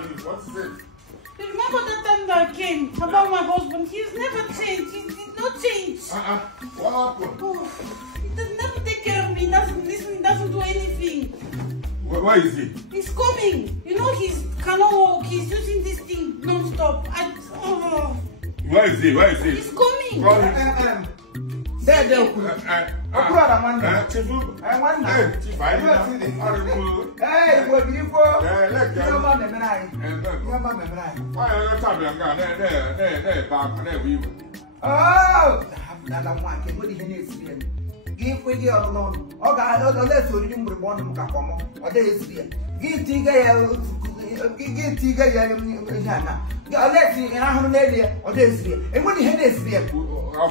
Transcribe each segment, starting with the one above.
What is it? Remember that time that I came about my husband? He's never changed. He did not change. What happened? Oh, he does never take care of me. He doesn't listen. He doesn't do anything. Where is he? He's coming. You know, he cannot walk. He's using this thing non-stop. Where is he? Where is he? He's coming. Hey, what do you for? Let's go. Why are you give me your alone. Oh, God, let's read him with one more. What is it? Give Tigger, let's see, and I'm lady or this year. And when he had this year, I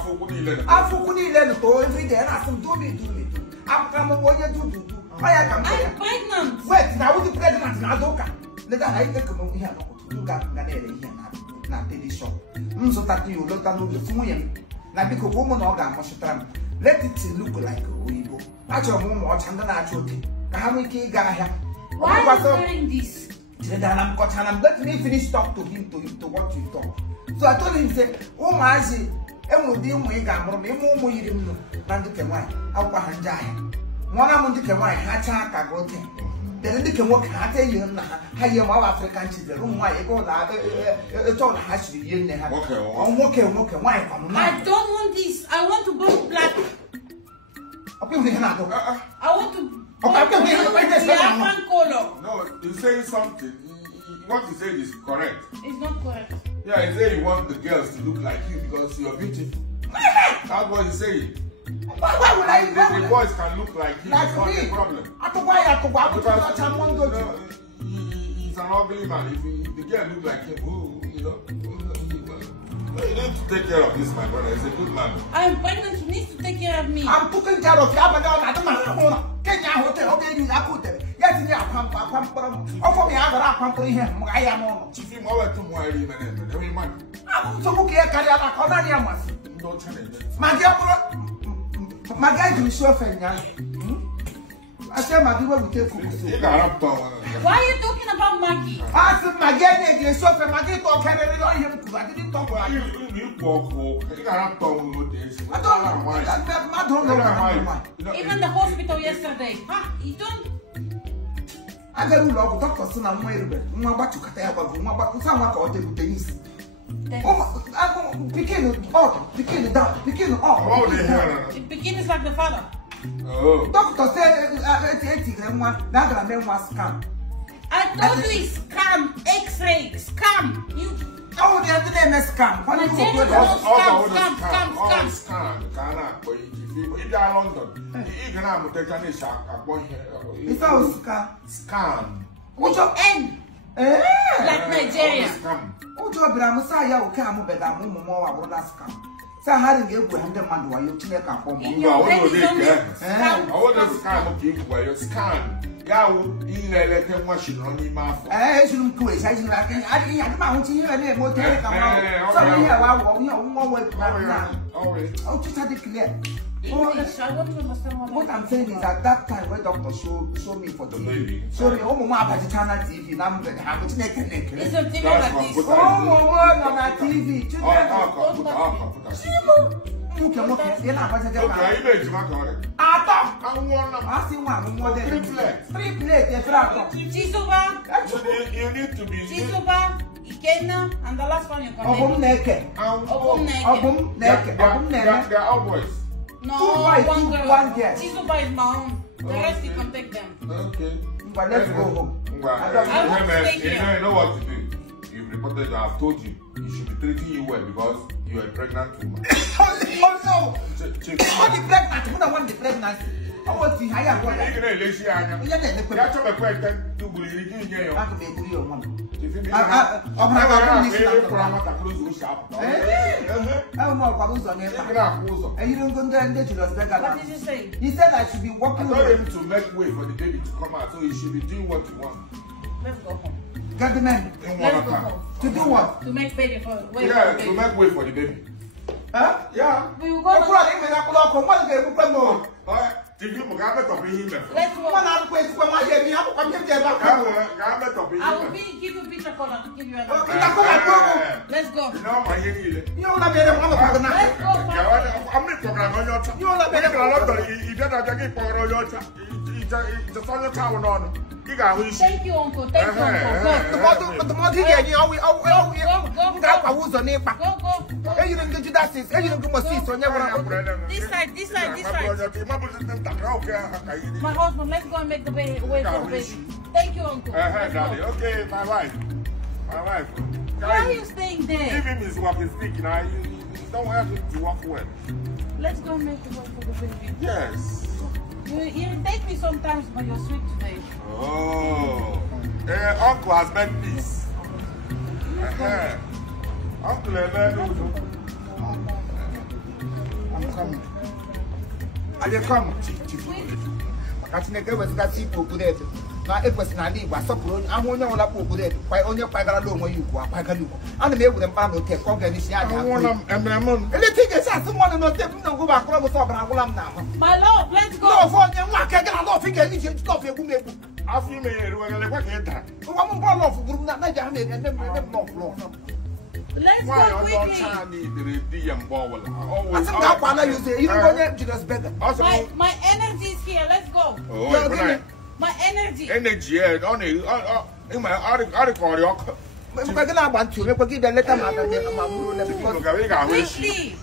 forgot to go every day and ask him to me. I'm coming what you do. I'm pregnant. Wait, now with the pregnant, Nadoka. Let I take a moment here. You got Ganelli here, not any shop. So that you look at the Fuyan. Now, because woman organ was a time. Let it look like a Igbo. That's your mom watch and the natural thing. How many key got here? Why are you doing this? Let me finish talk to him to what you talk. So I told him, say, oh my, and will be my gamble, me more him, Nandukamai, Alpa Hanjai. One among the Kamai, Hataka got him. Then they can walk at you, how you are African children, whom I go that told Hatchley in there. Okay, why? I don't want this. I want to go black. I want to. No, you say something. What you say is correct. It's not correct. Yeah, you say you want the girls to look like you because you're beautiful. That's what you say. Why would I? The boys can look like you. That's not the problem. He's an ugly man. If the girl look like him, you know. You need to take care of this, my brother. He's a good man. I'm pregnant. You need to take care of me. I'm taking care of you. I don't know. Kenya hotel. Okay, you are good. Yes, you are come. Oh, for me, I got come for him. I am on. Chief, I'm over to my every month. I'm so okay. I don't challenge. My guy to show I said, my people will take food. Why are you talking about Maggi? I said, my guy, you show Maggi talk. I didn't talk about you. I don't know. Even the hospital yesterday. Huh? You don't. I don't know. Doctor, son, I'm waiting. I'm about to cut out of someone called the tennis. Oh, begin down. It begins like the father. Oh. Doctor said, now that I scam. I told you it's scam, X-ray, scam. You. Oh, the other name is scam. What is it? Scam. If you are London, you can have a it's all scam. What's your end? Like Nigerian. What's your Messiah? Who come with a more about that scam? So how do you get the man while you check up on you? I want to scam of you while you scam. Yeah, you let them wash it on your mouth. I shouldn't quit. I didn't want to hear any more. So we have our more way. Oh, just had it clear. I want to understand what I'm saying is at that time when doctor show me for the baby. Show me Mama China TV. It's a TV like this. Oh, on TV. You need to be Ikena, and the last one you come in. They are all boys. No, one girl. Chizuba is my own. The rest you can take them. Okay. But let's go home. I want to stay here. You know what to do. You've reported, I've told you. You should be treating you well because you are a pregnant woman. Oh no! What the pregnant? Who don't want the pregnancy? I want to hire one. You're going to let you hire. You're going to do What did you say? He said I should be walking with him to make way for the baby to come out, so he should be doing what you want. Let's go home. Get the man. Let's go home. To do what? To make baby for way yeah, for the baby. To make way for the baby. Huh? Yeah. We will go. TV mo ga me top him. Let's go. One out quiz for my head. I will give you pizza cola to give you another. Let's go. You know my here. You know what I mean? Let's go. I'm not program on your time. You know what I mean? You don't have to get for your time. It's on your town on. Thank you, Uncle. Thank you, Uncle. The more he get, you always go. Hey, you didn't do that. Hey, you didn't see. So never. This side. My husband, let's go and make the way for the baby. Thank you, Uncle. Okay, my wife. Why are you staying there? Give him his walking stick now. You don't have to walk well. Let's go and make the way for the baby. Yes. You take me sometimes, but you're sweet today. Oh. Uncle has made peace. Uncle, I'm coming. I just come. I think there was that people good. Now it was not leave. I suppose I'm only on that good. Why only if I got alone when you go up, I can do. And the mail with them panel take organization. I want them and the thing is, someone and not go back. My lord, let's go. No, for them, I can't not figure anything. Stop your woman. I feel me. One ball of group, not Nigerian, and then no floor. Let's go quickly. My energy is here. Let's go. My energy. Energy. I call you. I'm going to want to give the letter. Quickly.